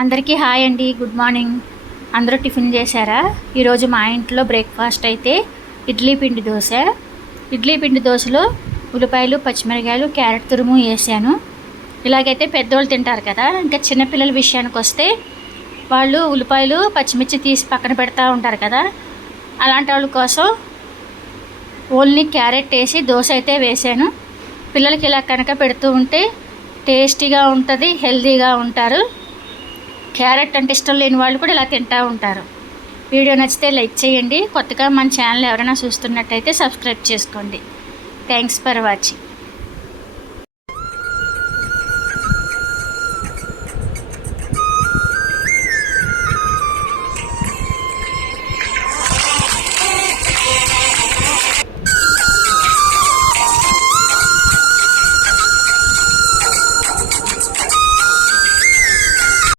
అందరికీ హాయ్ అండి, good morning. అందరూ టిఫిన్ చేశారా? ఈరోజు మా ఇంట్లో బ్రేక్ఫాస్ట్ అయితే ఇడ్లీ పిండి దోశ. ఇడ్లీ పిండి దోశలో ఉల్లిపాయలు, పచ్చిమిరకాయలు, క్యారెట్ తురుము వేసాను. ఇలాగైతే పెద్దోళ్ళు తింటారు కదా. ఇంకా చిన్నపిల్లల విషయానికి వస్తే వాళ్ళు ఉల్లిపాయలు, పచ్చిమిర్చి తీసి పక్కన పెడతా ఉంటారు కదా. అలాంటి వాళ్ళ కోసం ఓన్లీ క్యారెట్ వేసి దోశ అయితే వేసాను. పిల్లలకి ఇలా కనుక పెడుతూ ఉంటే టేస్టీగా ఉంటుంది, హెల్తీగా ఉంటారు. క్యారెట్ అంటే ఇష్టం లేని వాళ్ళు కూడా ఇలా తింటూ ఉంటారు. వీడియో నచ్చితే లైక్ చేయండి. కొత్తగా మన ఛానల్ ఎవరైనా చూస్తున్నట్టయితే సబ్స్క్రైబ్ చేసుకోండి. Thanks for watching.